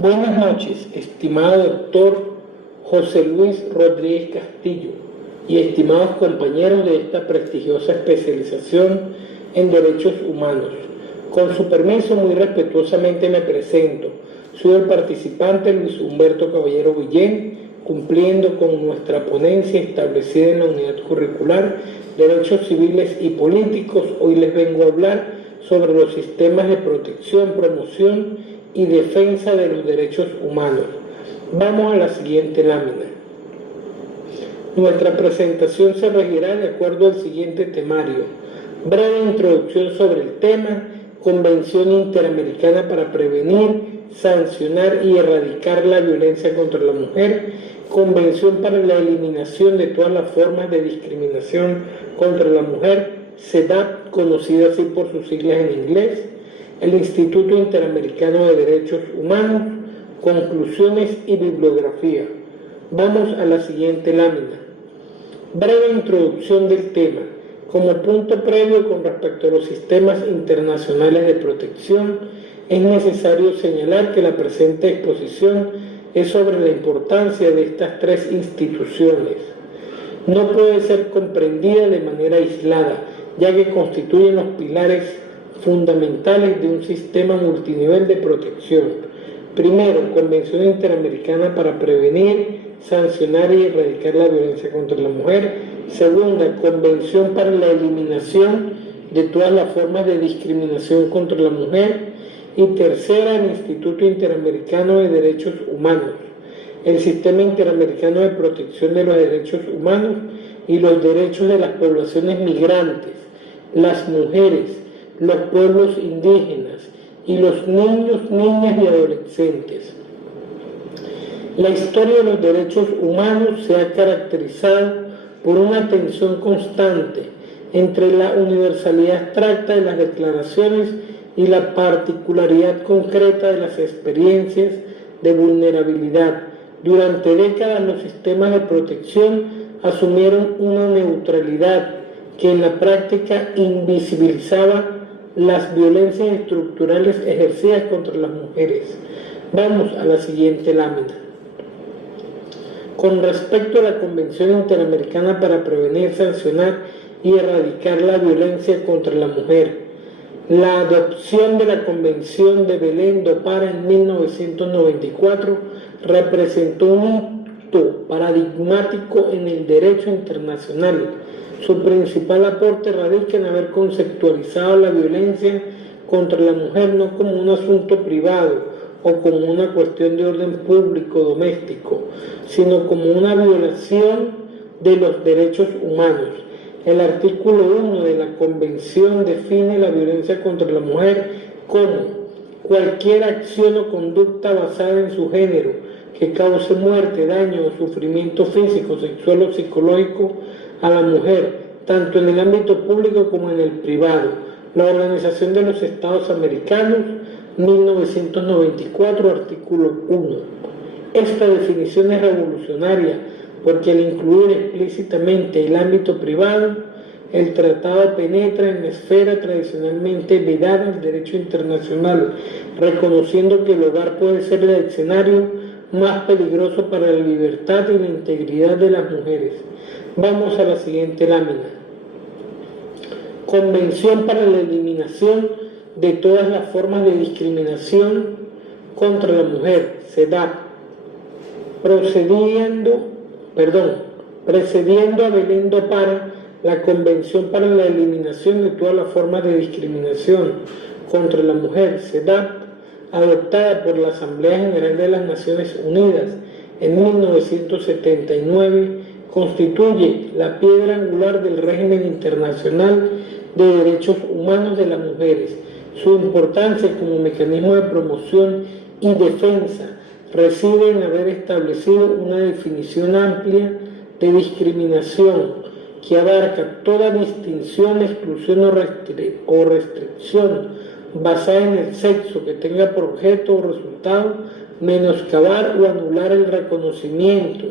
Buenas noches, estimado doctor José Luis Rodríguez Castillo y estimados compañeros de esta prestigiosa especialización en Derechos Humanos. Con su permiso, muy respetuosamente me presento. Soy el participante Luis Humberto Caballero Guillén, cumpliendo con nuestra ponencia establecida en la unidad curricular Derechos Civiles y Políticos. Hoy les vengo a hablar sobre los sistemas de protección, promoción y defensa de los derechos humanos. Vamos a la siguiente lámina. Nuestra presentación se regirá de acuerdo al siguiente temario: breve introducción sobre el tema, Convención Interamericana para prevenir, sancionar y erradicar la violencia contra la mujer, Convención para la eliminación de todas las formas de discriminación contra la mujer, CEDAW, conocida así por sus siglas en inglés, el Instituto Interamericano de Derechos Humanos, conclusiones y bibliografía. Vamos a la siguiente lámina. Breve introducción del tema. Como punto previo con respecto a los sistemas internacionales de protección, es necesario señalar que la presente exposición es sobre la importancia de estas tres instituciones. No puede ser comprendida de manera aislada, ya que constituyen los pilares fundamentales de un sistema multinivel de protección. Primero, Convención Interamericana para prevenir, sancionar y erradicar la violencia contra la mujer. Segunda, Convención para la eliminación de todas las formas de discriminación contra la mujer. Y tercera, el Instituto Interamericano de Derechos Humanos, el Sistema Interamericano de Protección de los Derechos Humanos y los derechos de las poblaciones migrantes, las mujeres, los pueblos indígenas y los niños, niñas y adolescentes. La historia de los derechos humanos se ha caracterizado por una tensión constante entre la universalidad abstracta de las declaraciones y la particularidad concreta de las experiencias de vulnerabilidad. Durante décadas los sistemas de protección asumieron una neutralidad que en la práctica invisibilizaba las violencias estructurales ejercidas contra las mujeres. Vamos a la siguiente lámina. Con respecto a la Convención Interamericana para prevenir, sancionar y erradicar la violencia contra la mujer, la adopción de la Convención de Belém do Pará en 1994 representó un hito paradigmático en el derecho internacional. Su principal aporte radica en haber conceptualizado la violencia contra la mujer no como un asunto privado o como una cuestión de orden público doméstico, sino como una violación de los derechos humanos. El artículo 1 de la Convención define la violencia contra la mujer como cualquier acción o conducta basada en su género que cause muerte, daño o sufrimiento físico, sexual o psicológico a la mujer, tanto en el ámbito público como en el privado. La Organización de los Estados Americanos, 1994, artículo 1. Esta definición es revolucionaria porque al incluir explícitamente el ámbito privado, el tratado penetra en la esfera tradicionalmente vedada al derecho internacional, reconociendo que el hogar puede ser el escenario más peligroso para la libertad y la integridad de las mujeres. Vamos a la siguiente lámina. Convención para la eliminación de todas las formas de discriminación contra la mujer, CEDAW, precediendo a Belém do Pará, la Convención para la eliminación de todas las formas de discriminación contra la mujer, CEDAW, adoptada por la Asamblea General de las Naciones Unidas en 1979, constituye la piedra angular del régimen internacional de derechos humanos de las mujeres. Su importancia como mecanismo de promoción y defensa reside en haber establecido una definición amplia de discriminación que abarca toda distinción, exclusión o restricción basada en el sexo que tenga por objeto o resultado menoscabar o anular el reconocimiento,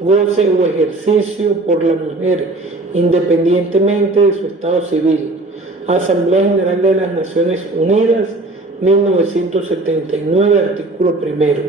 goce o ejercicio por la mujer, independientemente de su estado civil. Asamblea General de las Naciones Unidas, 1979, artículo primero,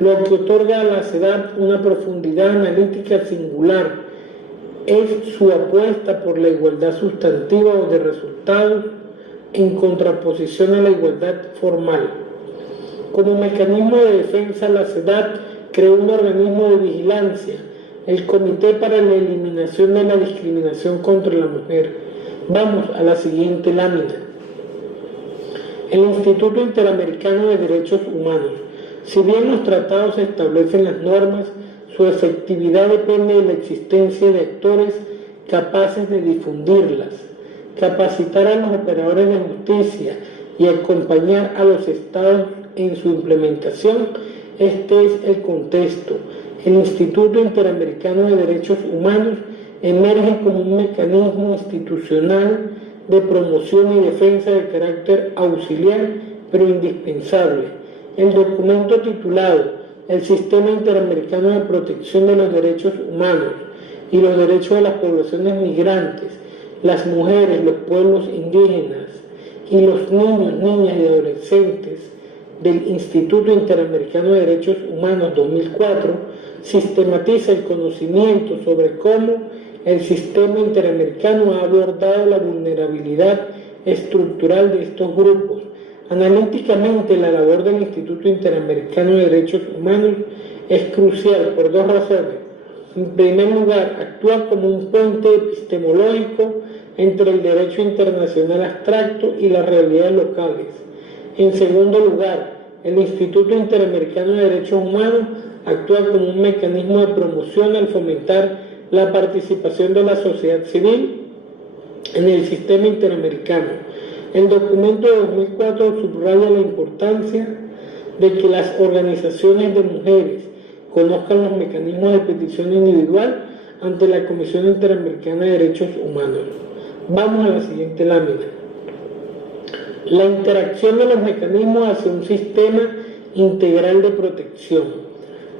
lo que otorga a la CEDAW una profundidad analítica singular es su apuesta por la igualdad sustantiva o de resultados en contraposición a la igualdad formal. Como mecanismo de defensa, la CEDAW creó un organismo de vigilancia, el Comité para la Eliminación de la Discriminación contra la Mujer. Vamos a la siguiente lámina. El Instituto Interamericano de Derechos Humanos. Si bien los tratados establecen las normas, su efectividad depende de la existencia de actores capaces de difundirlas, capacitar a los operadores de justicia y acompañar a los estados en su implementación. Este es el contexto. El Instituto Interamericano de Derechos Humanos emerge como un mecanismo institucional de promoción y defensa de carácter auxiliar, pero indispensable. El documento titulado El Sistema Interamericano de Protección de los Derechos Humanos y los Derechos de las Poblaciones Migrantes, las mujeres, los pueblos indígenas y los niños, niñas y adolescentes del Instituto Interamericano de Derechos Humanos 2004 sistematiza el conocimiento sobre cómo el sistema interamericano ha abordado la vulnerabilidad estructural de estos grupos. Analíticamente, la labor del Instituto Interamericano de Derechos Humanos es crucial por dos razones. En primer lugar, actúa como un puente epistemológico entre el derecho internacional abstracto y las realidades locales. En segundo lugar, el Instituto Interamericano de Derechos Humanos actúa como un mecanismo de promoción al fomentar la participación de la sociedad civil en el sistema interamericano. El documento de 2004 subraya la importancia de que las organizaciones de mujeres conozcan los mecanismos de petición individual ante la Comisión Interamericana de Derechos Humanos. Vamos a la siguiente lámina. La interacción de los mecanismos hacia un sistema integral de protección.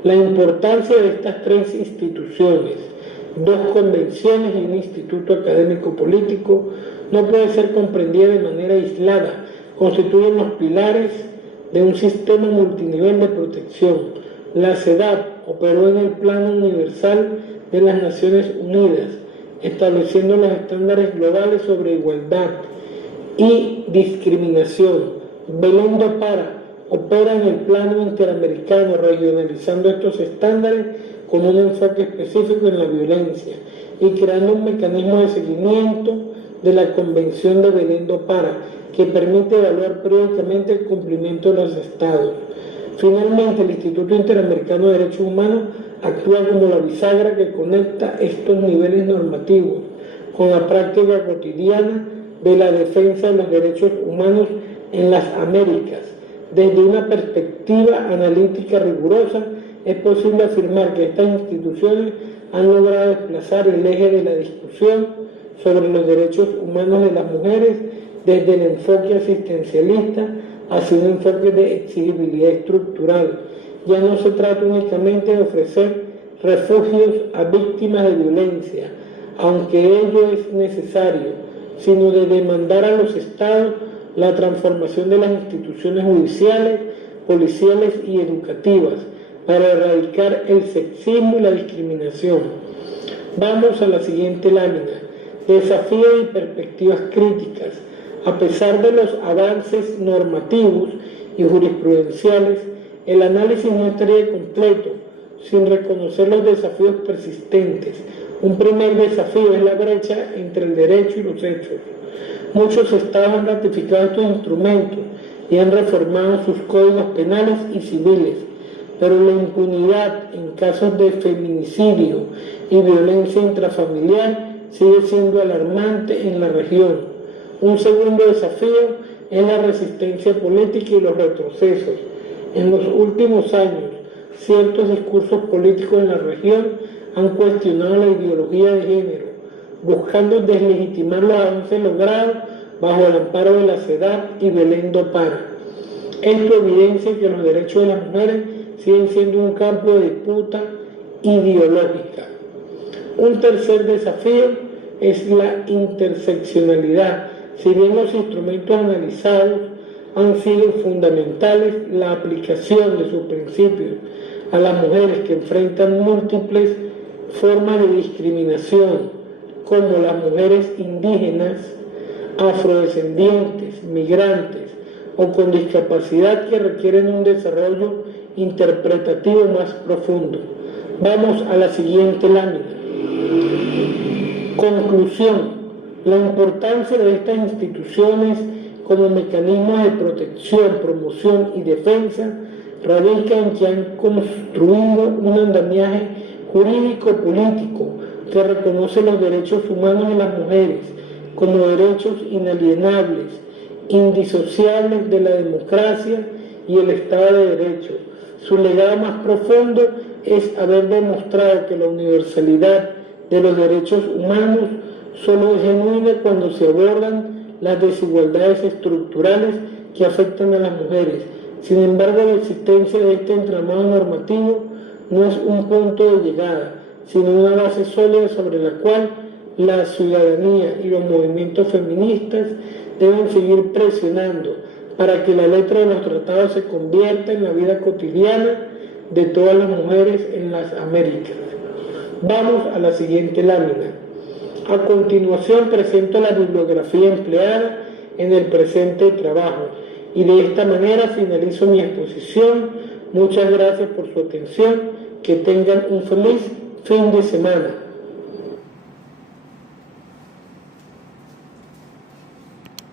La importancia de estas tres instituciones, dos convenciones y un instituto académico político, no puede ser comprendida de manera aislada. Constituyen los pilares de un sistema multinivel de protección. La CEDAW operó en el plano universal de las Naciones Unidas, estableciendo los estándares globales sobre igualdad y discriminación. Belén do Pará opera en el plano interamericano, regionalizando estos estándares con un enfoque específico en la violencia y creando un mecanismo de seguimiento de la Convención de Belén do Pará, que permite evaluar periódicamente el cumplimiento de los estados. Finalmente, el Instituto Interamericano de Derechos Humanos actúa como la bisagra que conecta estos niveles normativos con la práctica cotidiana de la defensa de los derechos humanos en las Américas. Desde una perspectiva analítica rigurosa, es posible afirmar que estas instituciones han logrado desplazar el eje de la discusión sobre los derechos humanos de las mujeres desde el enfoque asistencialista hacia un enfoque de exigibilidad estructural. Ya no se trata únicamente de ofrecer refugios a víctimas de violencia, aunque ello es necesario, sino de demandar a los estados la transformación de las instituciones judiciales, policiales y educativas para erradicar el sexismo y la discriminación. Vamos a la siguiente lámina. Desafíos y perspectivas críticas. A pesar de los avances normativos y jurisprudenciales, el análisis no estaría completo sin reconocer los desafíos persistentes. Un primer desafío es la brecha entre el derecho y los hechos. Muchos estados han ratificado estos instrumentos y han reformado sus códigos penales y civiles, pero la impunidad en casos de feminicidio y violencia intrafamiliar sigue siendo alarmante en la región. Un segundo desafío es la resistencia política y los retrocesos. En los últimos años, ciertos discursos políticos en la región han cuestionado la ideología de género, buscando deslegitimar los avances logrados bajo el amparo de la CEDAW y Belén do Pará. Esto evidencia que los derechos de las mujeres siguen siendo un campo de disputa ideológica. Un tercer desafío es la interseccionalidad. Si bien los instrumentos analizados han sido fundamentales la aplicación de sus principios a las mujeres que enfrentan múltiples formas de discriminación, como las mujeres indígenas, afrodescendientes, migrantes o con discapacidad que requieren un desarrollo interpretativo más profundo. Vamos a la siguiente lámina. Conclusión. La importancia de estas instituciones como mecanismos de protección, promoción y defensa radica en que han construido un andamiaje jurídico-político que reconoce los derechos humanos de las mujeres como derechos inalienables, indisociables de la democracia y el Estado de Derecho. Su legado más profundo es haber demostrado que la universalidad de los derechos humanos solo es genuina cuando se abordan las desigualdades estructurales que afectan a las mujeres. Sin embargo, la existencia de este entramado normativo no es un punto de llegada, sino una base sólida sobre la cual la ciudadanía y los movimientos feministas deben seguir presionando para que la letra de los tratados se convierta en la vida cotidiana de todas las mujeres en las Américas. Vamos a la siguiente lámina. A continuación presento la bibliografía empleada en el presente trabajo y de esta manera finalizo mi exposición. Muchas gracias por su atención. Que tengan un feliz fin de semana.